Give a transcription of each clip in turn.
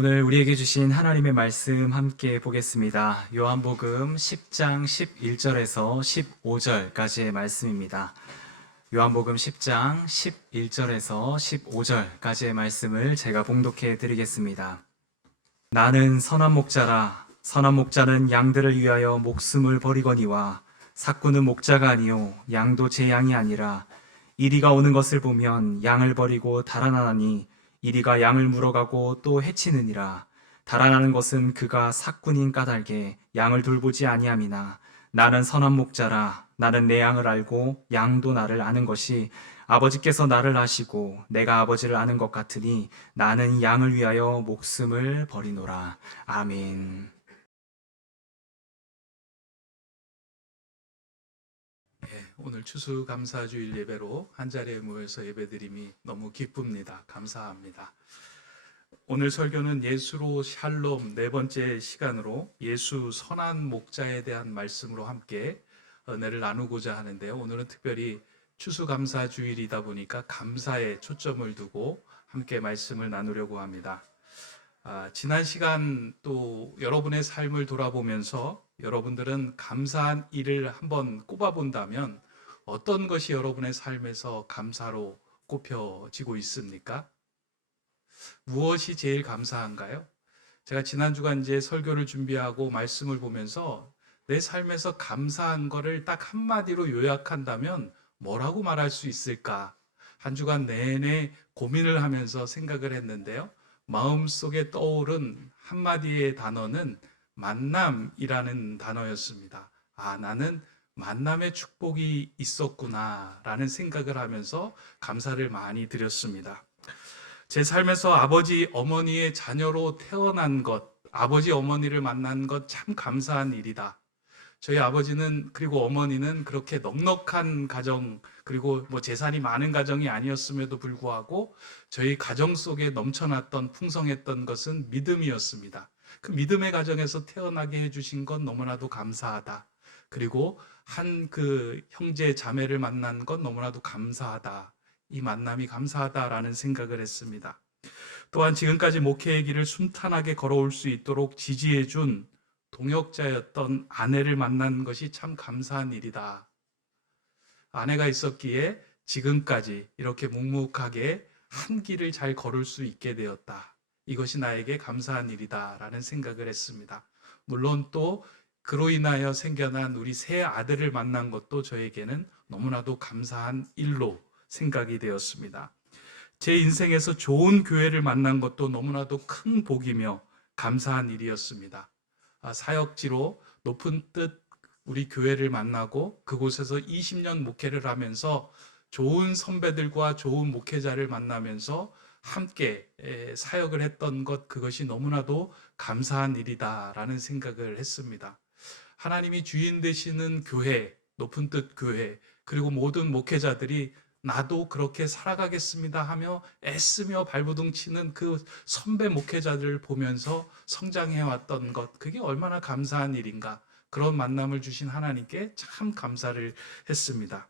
오늘 우리에게 주신 하나님의 말씀 함께 보겠습니다. 요한복음 10장 11절에서 15절까지의 말씀입니다. 요한복음 10장 11절에서 15절까지의 말씀을 제가 봉독해 드리겠습니다. 나는 선한 목자라. 선한 목자는 양들을 위하여 목숨을 버리거니와 삭구는 목자가 아니요 양도 제 양이 아니라 이리가 오는 것을 보면 양을 버리고 달아나니 이리가 양을 물어가고 또 해치느니라. 달아나는 것은 그가 삭군인 까닭에 양을 돌보지 아니함이나 나는 선한 목자라. 나는 내 양을 알고 양도 나를 아는 것이 아버지께서 나를 아시고 내가 아버지를 아는 것 같으니 나는 양을 위하여 목숨을 버리노라. 아멘. 오늘 추수감사주일 예배로 한자리에 모여서 예배드림이 너무 기쁩니다. 감사합니다. 오늘 설교는 예수로 샬롬 네 번째 시간으로 예수 선한 목자에 대한 말씀으로 함께 은혜를 나누고자 하는데요. 오늘은 특별히 추수감사주일이다 보니까 감사에 초점을 두고 함께 말씀을 나누려고 합니다. 지난 시간 또 여러분의 삶을 돌아보면서 여러분들은 감사한 일을 한번 꼽아본다면 어떤 것이 여러분의 삶에서 감사로 꼽혀지고 있습니까? 무엇이 제일 감사한가요? 제가 지난 주간 이제 설교를 준비하고 말씀을 보면서 내 삶에서 감사한 거를 딱 한마디로 요약한다면 뭐라고 말할 수 있을까? 한 주간 내내 고민을 하면서 생각을 했는데요. 마음속에 떠오른 한마디의 단어는 만남이라는 단어였습니다. 나는 만남의 축복이 있었구나 라는 생각을 하면서 감사를 많이 드렸습니다. 제 삶에서 아버지 어머니의 자녀로 태어난 것, 아버지 어머니를 만난 것 참 감사한 일이다. 저희 아버지는 그리고 어머니는 그렇게 넉넉한 가정, 그리고 재산이 많은 가정이 아니었음에도 불구하고 저희 가정 속에 넘쳐났던 풍성했던 것은 믿음이었습니다. 그 믿음의 가정에서 태어나게 해주신 건 너무나도 감사하다. 그리고 한 그 형제 자매를 만난 건 너무나도 감사하다. 이 만남이 감사하다라는 생각을 했습니다. 또한 지금까지 목회의 길을 순탄하게 걸어올 수 있도록 지지해준 동역자였던 아내를 만난 것이 참 감사한 일이다. 아내가 있었기에 지금까지 이렇게 묵묵하게 한 길을 잘 걸을 수 있게 되었다. 이것이 나에게 감사한 일이다 라는 생각을 했습니다. 물론 또 그로 인하여 생겨난 우리 새 아들을 만난 것도 저에게는 너무나도 감사한 일로 생각이 되었습니다. 제 인생에서 좋은 교회를 만난 것도 너무나도 큰 복이며 감사한 일이었습니다. 사역지로 높은 뜻 우리 교회를 만나고 그곳에서 20년 목회를 하면서 좋은 선배들과 좋은 목회자를 만나면서 함께 사역을 했던 것, 그것이 너무나도 감사한 일이다라는 생각을 했습니다. 하나님이 주인 되시는 교회, 높은 뜻 교회, 그리고 모든 목회자들이 나도 그렇게 살아가겠습니다 하며 애쓰며 발버둥 치는 그 선배 목회자들을 보면서 성장해왔던 것, 그게 얼마나 감사한 일인가. 그런 만남을 주신 하나님께 참 감사를 했습니다.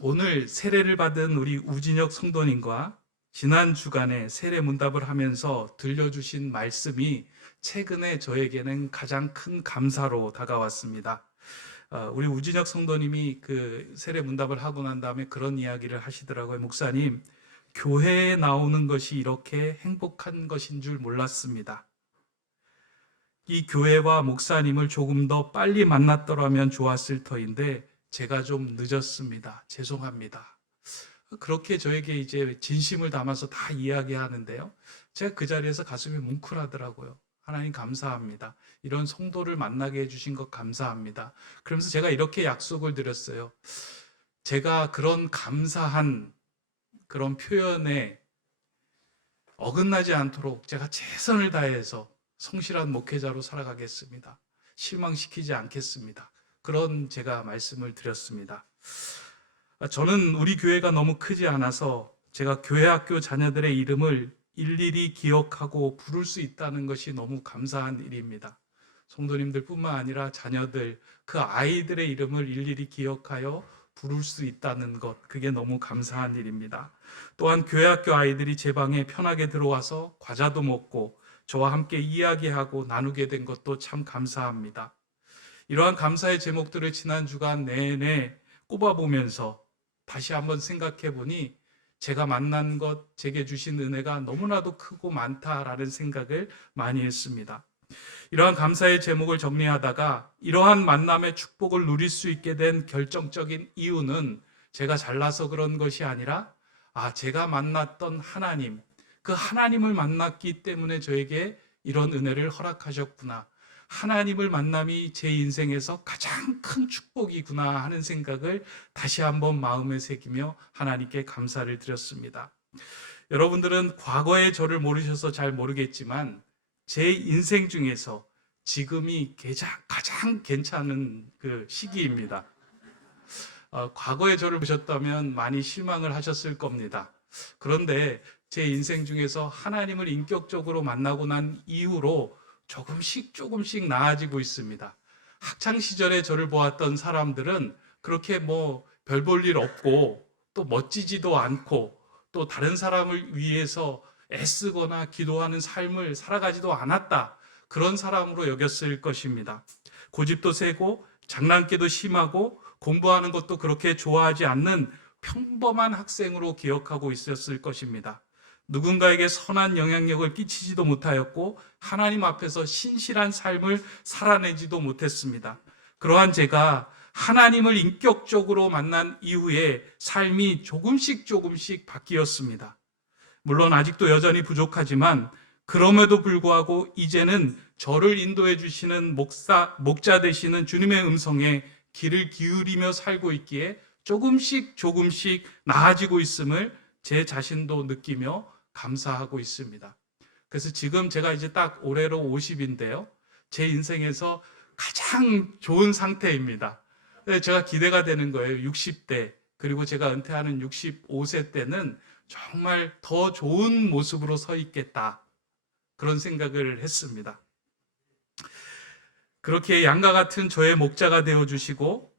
오늘 세례를 받은 우리 우진혁 성도님과 지난 주간에 세례 문답을 하면서 들려주신 말씀이 최근에 저에게는 가장 큰 감사로 다가왔습니다. 우리 우진혁 성도님이 그 세례 문답을 하고 난 다음에 그런 이야기를 하시더라고요. 목사님, 교회에 나오는 것이 이렇게 행복한 것인 줄 몰랐습니다. 이 교회와 목사님을 조금 더 빨리 만났더라면 좋았을 터인데 제가 좀 늦었습니다. 죄송합니다. 그렇게 저에게 이제 진심을 담아서 다 이야기하는데요. 제가 그 자리에서 가슴이 뭉클하더라고요. 하나님 감사합니다. 이런 성도를 만나게 해주신 것 감사합니다. 그러면서 제가 이렇게 약속을 드렸어요. 제가 그런 감사한 그런 표현에 어긋나지 않도록 제가 최선을 다해서 성실한 목회자로 살아가겠습니다. 실망시키지 않겠습니다. 그런 제가 말씀을 드렸습니다. 저는 우리 교회가 너무 크지 않아서 제가 교회 학교 자녀들의 이름을 일일이 기억하고 부를 수 있다는 것이 너무 감사한 일입니다. 성도님들 뿐만 아니라 자녀들, 그 아이들의 이름을 일일이 기억하여 부를 수 있다는 것, 그게 너무 감사한 일입니다. 또한 교회학교 아이들이 제 방에 편하게 들어와서 과자도 먹고 저와 함께 이야기하고 나누게 된 것도 참 감사합니다. 이러한 감사의 제목들을 지난 주간 내내 꼽아보면서 다시 한번 생각해 보니 제가 만난 것, 제게 주신 은혜가 너무나도 크고 많다라는 생각을 많이 했습니다. 이러한 감사의 제목을 정리하다가 이러한 만남의 축복을 누릴 수 있게 된 결정적인 이유는 제가 잘나서 그런 것이 아니라 제가 만났던 하나님, 그 하나님을 만났기 때문에 저에게 이런 은혜를 허락하셨구나. 하나님을 만남이 제 인생에서 가장 큰 축복이구나 하는 생각을 다시 한번 마음에 새기며 하나님께 감사를 드렸습니다. 여러분들은 과거의 저를 모르셔서 잘 모르겠지만 제 인생 중에서 지금이 가장 괜찮은 그 시기입니다. 과거의 저를 보셨다면 많이 실망을 하셨을 겁니다. 그런데 제 인생 중에서 하나님을 인격적으로 만나고 난 이후로 조금씩 나아지고 있습니다. 학창 시절에 저를 보았던 사람들은 그렇게 별 볼 일 없고 또 멋지지도 않고 또 다른 사람을 위해서 애쓰거나 기도하는 삶을 살아가지도 않았다. 그런 사람으로 여겼을 것입니다. 고집도 세고 장난기도 심하고 공부하는 것도 그렇게 좋아하지 않는 평범한 학생으로 기억하고 있었을 것입니다. 누군가에게 선한 영향력을 끼치지도 못하였고 하나님 앞에서 신실한 삶을 살아내지도 못했습니다. 그러한 제가 하나님을 인격적으로 만난 이후에 삶이 조금씩 바뀌었습니다. 물론 아직도 여전히 부족하지만 그럼에도 불구하고 이제는 저를 인도해 주시는 목자 되시는 주님의 음성에 귀를 기울이며 살고 있기에 조금씩 나아지고 있음을 제 자신도 느끼며 감사하고 있습니다. 그래서 지금 제가 이제 딱 올해로 50인데요. 제 인생에서 가장 좋은 상태입니다. 제가 기대가 되는 거예요. 60대 그리고 제가 은퇴하는 65세 때는 정말 더 좋은 모습으로 서 있겠다. 그런 생각을 했습니다. 그렇게 양과 같은 저의 목자가 되어주시고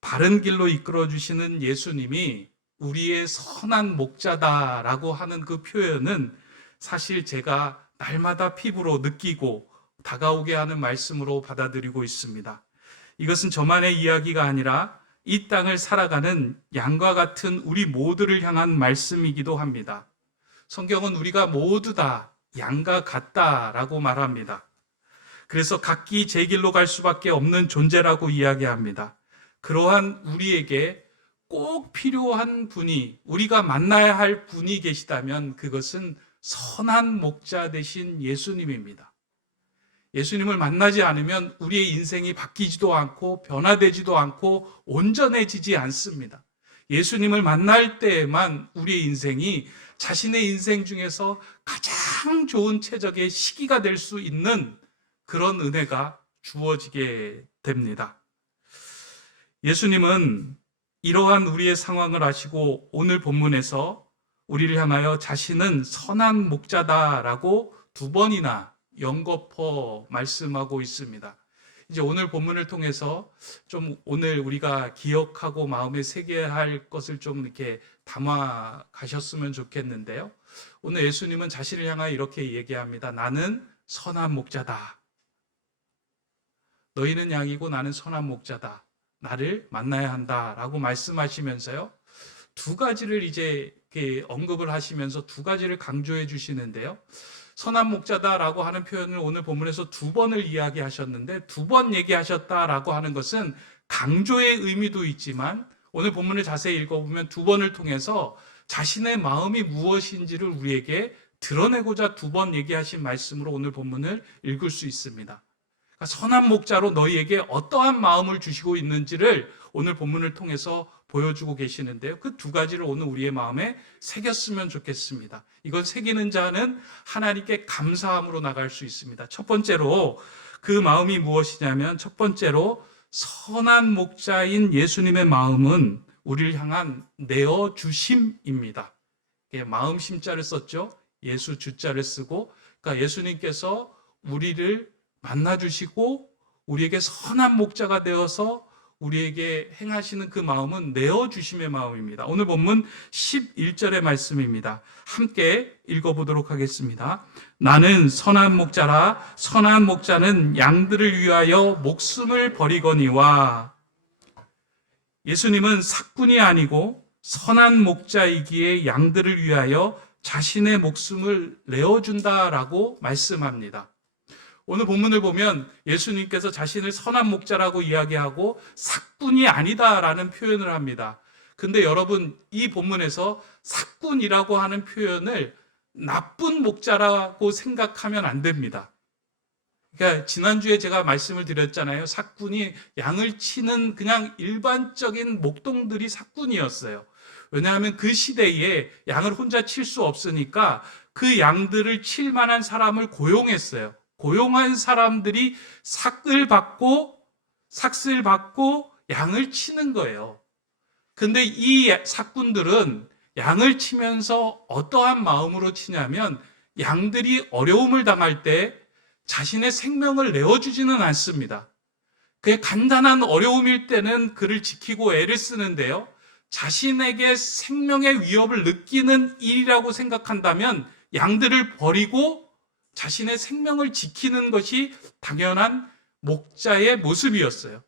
바른 길로 이끌어주시는 예수님이 우리의 선한 목자다라고 하는 그 표현은 사실 제가 날마다 피부로 느끼고 다가오게 하는 말씀으로 받아들이고 있습니다. 이것은 저만의 이야기가 아니라 이 땅을 살아가는 양과 같은 우리 모두를 향한 말씀이기도 합니다. 성경은 우리가 모두 다 양과 같다라고 말합니다. 그래서 각기 제 길로 갈 수밖에 없는 존재라고 이야기합니다. 그러한 우리에게 꼭 필요한 분이, 우리가 만나야 할 분이 계시다면 그것은 선한 목자 되신 예수님입니다. 예수님을 만나지 않으면 우리의 인생이 바뀌지도 않고 변화되지도 않고 온전해지지 않습니다. 예수님을 만날 때에만 우리의 인생이 자신의 인생 중에서 가장 좋은 최적의 시기가 될 수 있는 그런 은혜가 주어지게 됩니다. 예수님은 이러한 우리의 상황을 아시고 오늘 본문에서 우리를 향하여 자신은 선한 목자다라고 2번이나 연거푸 말씀하고 있습니다. 이제 오늘 본문을 통해서 좀 오늘 우리가 기억하고 마음에 새겨야 할 것을 좀 이렇게 담아 가셨으면 좋겠는데요. 오늘 예수님은 자신을 향하여 이렇게 얘기합니다. 나는 선한 목자다. 너희는 양이고 나는 선한 목자다. 나를 만나야 한다라고 말씀하시면서요. 2가지를 이제 언급을 하시면서 2가지를 강조해 주시는데요. 선한 목자다라고 하는 표현을 오늘 본문에서 2번을 이야기하셨는데 2번 얘기하셨다라고 하는 것은 강조의 의미도 있지만 오늘 본문을 자세히 읽어보면 2번을 통해서 자신의 마음이 무엇인지를 우리에게 드러내고자 2번 얘기하신 말씀으로 오늘 본문을 읽을 수 있습니다. 그러니까 선한 목자로 너희에게 어떠한 마음을 주시고 있는지를 오늘 본문을 통해서 보여주고 계시는데요. 그 2가지를 오늘 우리의 마음에 새겼으면 좋겠습니다. 이걸 새기는 자는 하나님께 감사함으로 나갈 수 있습니다. 첫 번째로 그 마음이 무엇이냐면 첫 번째로 선한 목자인 예수님의 마음은 우리를 향한 내어주심입니다. 마음 심자를 썼죠. 예수 주자를 쓰고 그러니까 예수님께서 우리를 만나주시고 우리에게 선한 목자가 되어서 우리에게 행하시는 그 마음은 내어주심의 마음입니다. 오늘 본문 11절의 말씀입니다. 함께 읽어보도록 하겠습니다. 나는 선한 목자라 선한 목자는 양들을 위하여 목숨을 버리거니와. 예수님은 삭군이 아니고 선한 목자이기에 양들을 위하여 자신의 목숨을 내어준다라고 말씀합니다. 오늘 본문을 보면 예수님께서 자신을 선한 목자라고 이야기하고 삭군이 아니다라는 표현을 합니다. 근데 여러분, 이 본문에서 삭군이라고 하는 표현을 나쁜 목자라고 생각하면 안 됩니다. 그러니까 지난주에 제가 말씀을 드렸잖아요. 삭군이 양을 치는 그냥 일반적인 목동들이 삭군이었어요. 왜냐하면 그 시대에 양을 혼자 칠 수 없으니까 그 양들을 칠 만한 사람을 고용했어요. 고용한 사람들이 삭을 받고 양을 치는 거예요. 근데 이 삭군들은 양을 치면서 어떠한 마음으로 치냐면 양들이 어려움을 당할 때 자신의 생명을 내어주지는 않습니다. 그게 간단한 어려움일 때는 그를 지키고 애를 쓰는데요. 자신에게 생명의 위협을 느끼는 일이라고 생각한다면 양들을 버리고 자신의 생명을 지키는 것이 당연한 목자의 모습이었어요.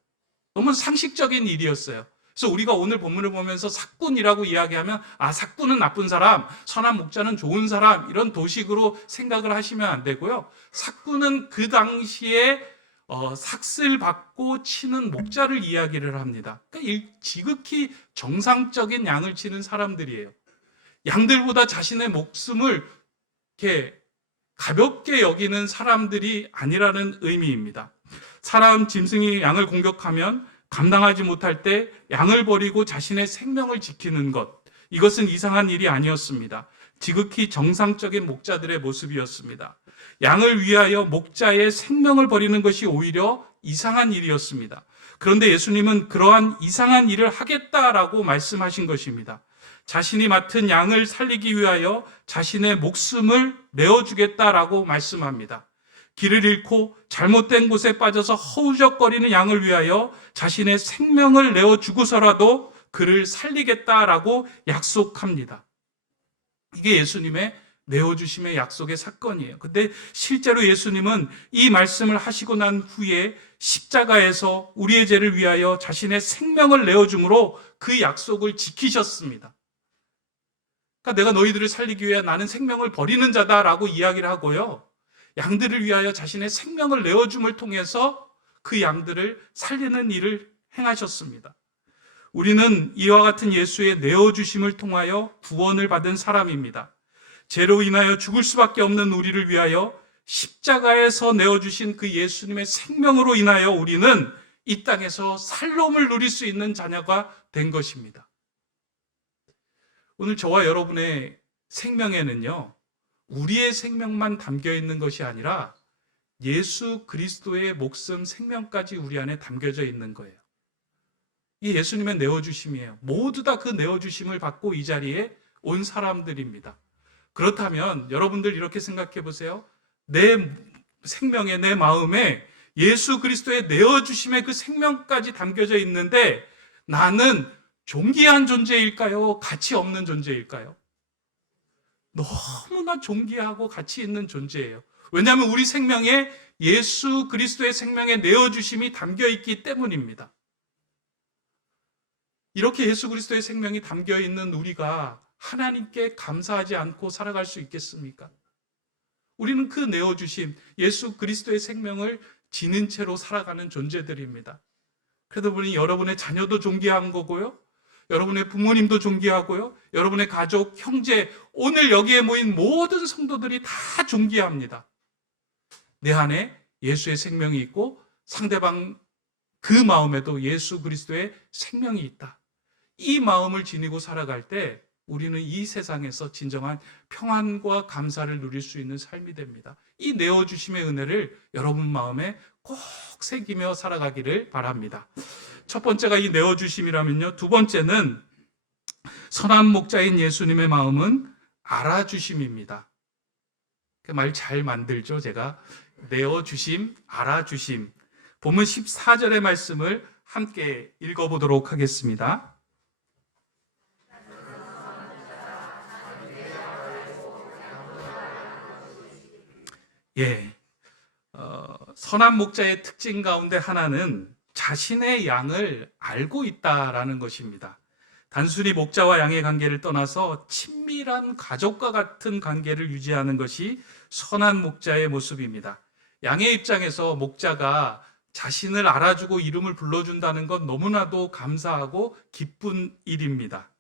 너무 상식적인 일이었어요. 그래서 우리가 오늘 본문을 보면서 삭군이라고 이야기하면 삭군은 나쁜 사람, 선한 목자는 좋은 사람, 이런 도식으로 생각을 하시면 안 되고요. 삭군은 그 당시에 삭을 받고 치는 목자를 이야기를 합니다. 그러니까 지극히 정상적인 양을 치는 사람들이에요. 양들보다 자신의 목숨을 이렇게 가볍게 여기는 사람들이 아니라는 의미입니다. 사람, 짐승이 양을 공격하면 감당하지 못할 때 양을 버리고 자신의 생명을 지키는 것, 이것은 이상한 일이 아니었습니다. 지극히 정상적인 목자들의 모습이었습니다. 양을 위하여 목자의 생명을 버리는 것이 오히려 이상한 일이었습니다. 그런데 예수님은 그러한 이상한 일을 하겠다라고 말씀하신 것입니다. 자신이 맡은 양을 살리기 위하여 자신의 목숨을 내어주겠다라고 말씀합니다. 길을 잃고 잘못된 곳에 빠져서 허우적거리는 양을 위하여 자신의 생명을 내어주고서라도 그를 살리겠다라고 약속합니다. 이게 예수님의 내어주심의 약속의 사건이에요. 근데 실제로 예수님은 이 말씀을 하시고 난 후에 십자가에서 우리의 죄를 위하여 자신의 생명을 내어줌으로 그 약속을 지키셨습니다. 그러니까 내가 너희들을 살리기 위해 나는 생명을 버리는 자다라고 이야기를 하고요. 양들을 위하여 자신의 생명을 내어줌을 통해서 그 양들을 살리는 일을 행하셨습니다. 우리는 이와 같은 예수의 내어주심을 통하여 구원을 받은 사람입니다. 죄로 인하여 죽을 수밖에 없는 우리를 위하여 십자가에서 내어주신 그 예수님의 생명으로 인하여 우리는 이 땅에서 살롬을 누릴 수 있는 자녀가 된 것입니다. 오늘 저와 여러분의 생명에는요, 우리의 생명만 담겨 있는 것이 아니라 예수 그리스도의 목숨, 생명까지 우리 안에 담겨져 있는 거예요. 이 예수님의 내어주심이에요. 모두 다 그 내어주심을 받고 이 자리에 온 사람들입니다. 그렇다면 여러분들 이렇게 생각해 보세요. 내 생명에, 내 마음에 예수 그리스도의 내어주심의 그 생명까지 담겨져 있는데 나는 존귀한 존재일까요? 가치 없는 존재일까요? 너무나 존귀하고 가치 있는 존재예요. 왜냐하면 우리 생명에 예수 그리스도의 생명의 내어주심이 담겨 있기 때문입니다. 이렇게 예수 그리스도의 생명이 담겨 있는 우리가 하나님께 감사하지 않고 살아갈 수 있겠습니까? 우리는 그 내어주심, 예수 그리스도의 생명을 지닌 채로 살아가는 존재들입니다. 그러다 보니 여러분의 자녀도 존귀한 거고요. 여러분의 부모님도 존귀하고요. 여러분의 가족, 형제, 오늘 여기에 모인 모든 성도들이 다 존귀합니다. 내 안에 예수의 생명이 있고 상대방 그 마음에도 예수 그리스도의 생명이 있다. 이 마음을 지니고 살아갈 때 우리는 이 세상에서 진정한 평안과 감사를 누릴 수 있는 삶이 됩니다. 이 내어주심의 은혜를 여러분 마음에 꼭 새기며 살아가기를 바랍니다. 첫 번째가 이 내어주심이라면요. 두 번째는 선한 목자인 예수님의 마음은 알아주심입니다. 말 잘 만들죠, 제가. 내어주심, 알아주심. 본문 14절의 말씀을 함께 읽어보도록 하겠습니다. 예, 선한 목자의 특징 가운데 하나는 자신의 양을 알고 있다라는 것입니다. 단순히 목자와 양의 관계를 떠나서 친밀한 가족과 같은 관계를 유지하는 것이 선한 목자의 모습입니다. 양의 입장에서 목자가 자신을 알아주고 이름을 불러준다는 건 너무나도 감사하고 기쁜 일입니다.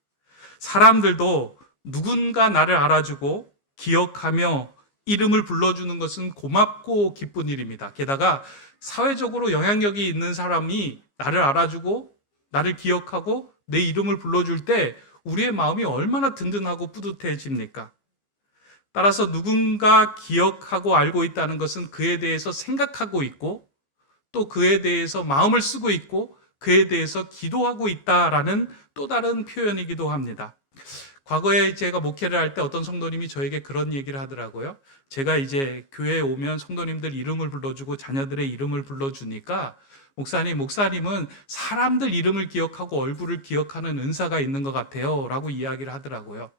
사람들도 누군가 나를 알아주고 기억하며 이름을 불러주는 것은 고맙고 기쁜 일입니다. 게다가 사회적으로 영향력이 있는 사람이 나를 알아주고 나를 기억하고 내 이름을 불러줄 때 우리의 마음이 얼마나 든든하고 뿌듯해집니까? 따라서 누군가 기억하고 알고 있다는 것은 그에 대해서 생각하고 있고 또 그에 대해서 마음을 쓰고 있고 그에 대해서 기도하고 있다라는 또 다른 표현이기도 합니다. 과거에 제가 목회를 할 때 어떤 성도님이 저에게 그런 얘기를 하더라고요. 제가 이제 교회에 오면 성도님들 이름을 불러주고 자녀들의 이름을 불러주니까 목사님은 사람들 이름을 기억하고 얼굴을 기억하는 은사가 있는 것 같아요 라고 이야기를 하더라고요.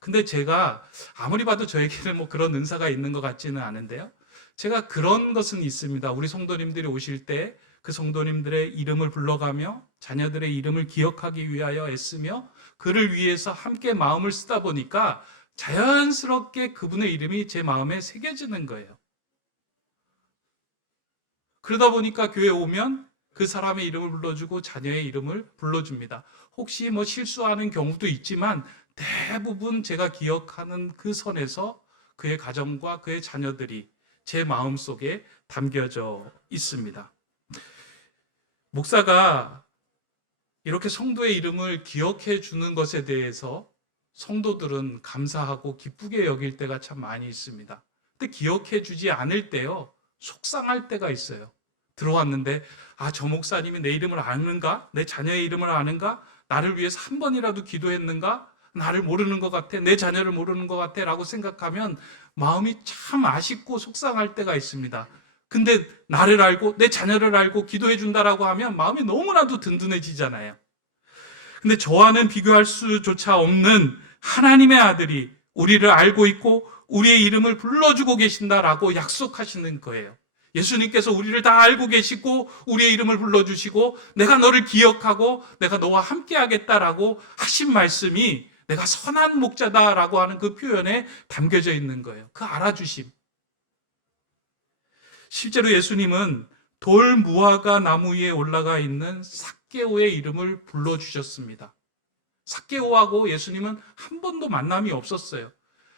근데 제가 아무리 봐도 저에게는 뭐 그런 은사가 있는 것 같지는 않은데요. 제가 그런 것은 있습니다. 우리 성도님들이 오실 때 그 성도님들의 이름을 불러가며 자녀들의 이름을 기억하기 위하여 애쓰며 그를 위해서 함께 마음을 쓰다 보니까 자연스럽게 그분의 이름이 제 마음에 새겨지는 거예요. 그러다 보니까 교회에 오면 그 사람의 이름을 불러주고 자녀의 이름을 불러줍니다. 혹시 뭐 실수하는 경우도 있지만 대부분 제가 기억하는 그 선에서 그의 가정과 그의 자녀들이 제 마음속에 담겨져 있습니다. 목사가 이렇게 성도의 이름을 기억해 주는 것에 대해서 성도들은 감사하고 기쁘게 여길 때가 참 많이 있습니다. 근데 기억해 주지 않을 때요, 속상할 때가 있어요. 들어왔는데 저 목사님이 내 이름을 아는가? 내 자녀의 이름을 아는가? 나를 위해서 한 번이라도 기도했는가? 나를 모르는 것 같아. 내 자녀를 모르는 것 같아 라고 생각하면 마음이 참 아쉽고 속상할 때가 있습니다. 근데 나를 알고 내 자녀를 알고 기도해 준다라고 하면 마음이 너무나도 든든해지잖아요. 근데 저와는 비교할 수조차 없는 하나님의 아들이 우리를 알고 있고 우리의 이름을 불러주고 계신다라고 약속하시는 거예요. 예수님께서 우리를 다 알고 계시고 우리의 이름을 불러주시고 내가 너를 기억하고 내가 너와 함께 하겠다라고 하신 말씀이 내가 선한 목자다라고 하는 그 표현에 담겨져 있는 거예요. 그 알아주심. 실제로 예수님은 돌 무화과 나무 위에 올라가 있는 삭개오의 이름을 불러주셨습니다. 삭개오하고 예수님은 한 번도 만남이 없었어요.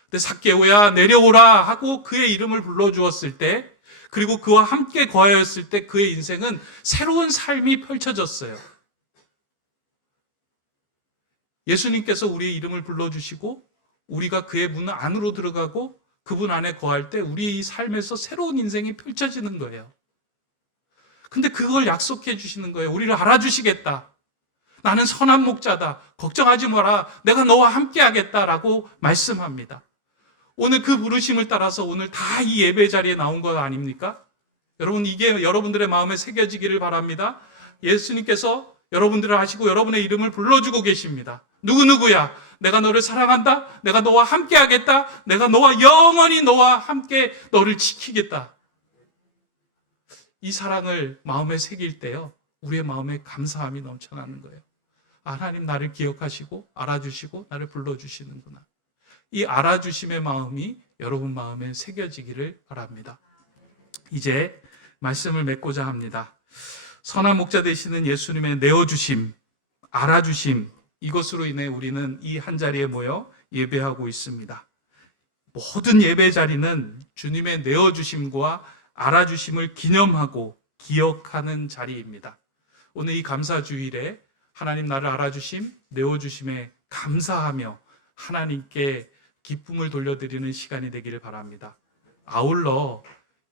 근데 삭개오야 내려오라 하고 그의 이름을 불러주었을 때 그리고 그와 함께 거하였을 때 그의 인생은 새로운 삶이 펼쳐졌어요. 예수님께서 우리의 이름을 불러주시고 우리가 그의 문 안으로 들어가고 그분 안에 거할 때 우리의 이 삶에서 새로운 인생이 펼쳐지는 거예요. 근데 그걸 약속해 주시는 거예요. 우리를 알아주시겠다. 나는 선한 목자다. 걱정하지 마라. 내가 너와 함께 하겠다라고 말씀합니다. 오늘 그 부르심을 따라서 오늘 다 이 예배 자리에 나온 것 아닙니까? 여러분, 이게 여러분들의 마음에 새겨지기를 바랍니다. 예수님께서 여러분들을 아시고 여러분의 이름을 불러주고 계십니다. 누구누구야? 내가 너를 사랑한다. 내가 너와 함께 하겠다. 내가 너와 영원히 너와 함께 너를 지키겠다. 이 사랑을 마음에 새길 때요, 우리의 마음에 감사함이 넘쳐나는 거예요. 하나님 나를 기억하시고 알아주시고 나를 불러주시는구나. 이 알아주심의 마음이 여러분 마음에 새겨지기를 바랍니다. 이제 말씀을 맺고자 합니다. 선한 목자 되시는 예수님의 내어주심, 알아주심, 이것으로 인해 우리는 이 한 자리에 모여 예배하고 있습니다. 모든 예배 자리는 주님의 내어주심과 알아주심을 기념하고 기억하는 자리입니다. 오늘 이 감사주일에 하나님 나를 알아주심, 내어주심에 감사하며 하나님께 기쁨을 돌려드리는 시간이 되기를 바랍니다. 아울러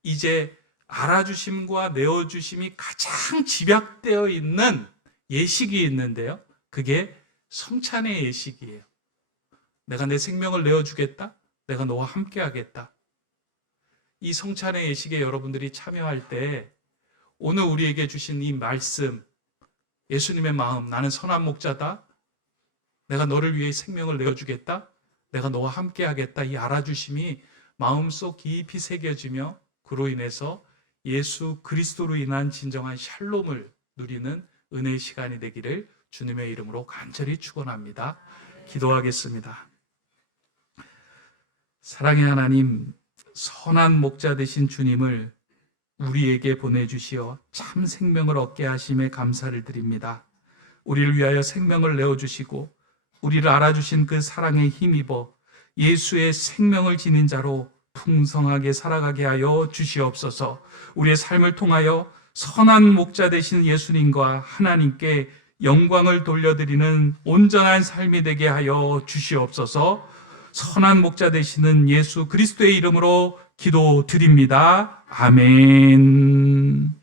이제 알아주심과 내어주심이 가장 집약되어 있는 예식이 있는데요. 그게 성찬의 예식이에요. 내가 내 생명을 내어주겠다. 내가 너와 함께 하겠다. 이 성찬의 예식에 여러분들이 참여할 때 오늘 우리에게 주신 이 말씀, 예수님의 마음, 나는 선한 목자다. 내가 너를 위해 생명을 내어주겠다. 내가 너와 함께 하겠다. 이 알아주심이 마음속 깊이 새겨지며 그로 인해서 예수 그리스도로 인한 진정한 샬롬을 누리는 은혜의 시간이 되기를 주님의 이름으로 간절히 축원합니다. 기도하겠습니다. 사랑의 하나님, 선한 목자 되신 주님을 우리에게 보내주시어 참 생명을 얻게 하심에 감사를 드립니다. 우리를 위하여 생명을 내어주시고 우리를 알아주신 그 사랑에 힘입어 예수의 생명을 지닌 자로 풍성하게 살아가게 하여 주시옵소서. 우리의 삶을 통하여 선한 목자 되신 예수님과 하나님께 영광을 돌려드리는 온전한 삶이 되게 하여 주시옵소서. 선한 목자 되시는 예수 그리스도의 이름으로 기도드립니다. 아멘.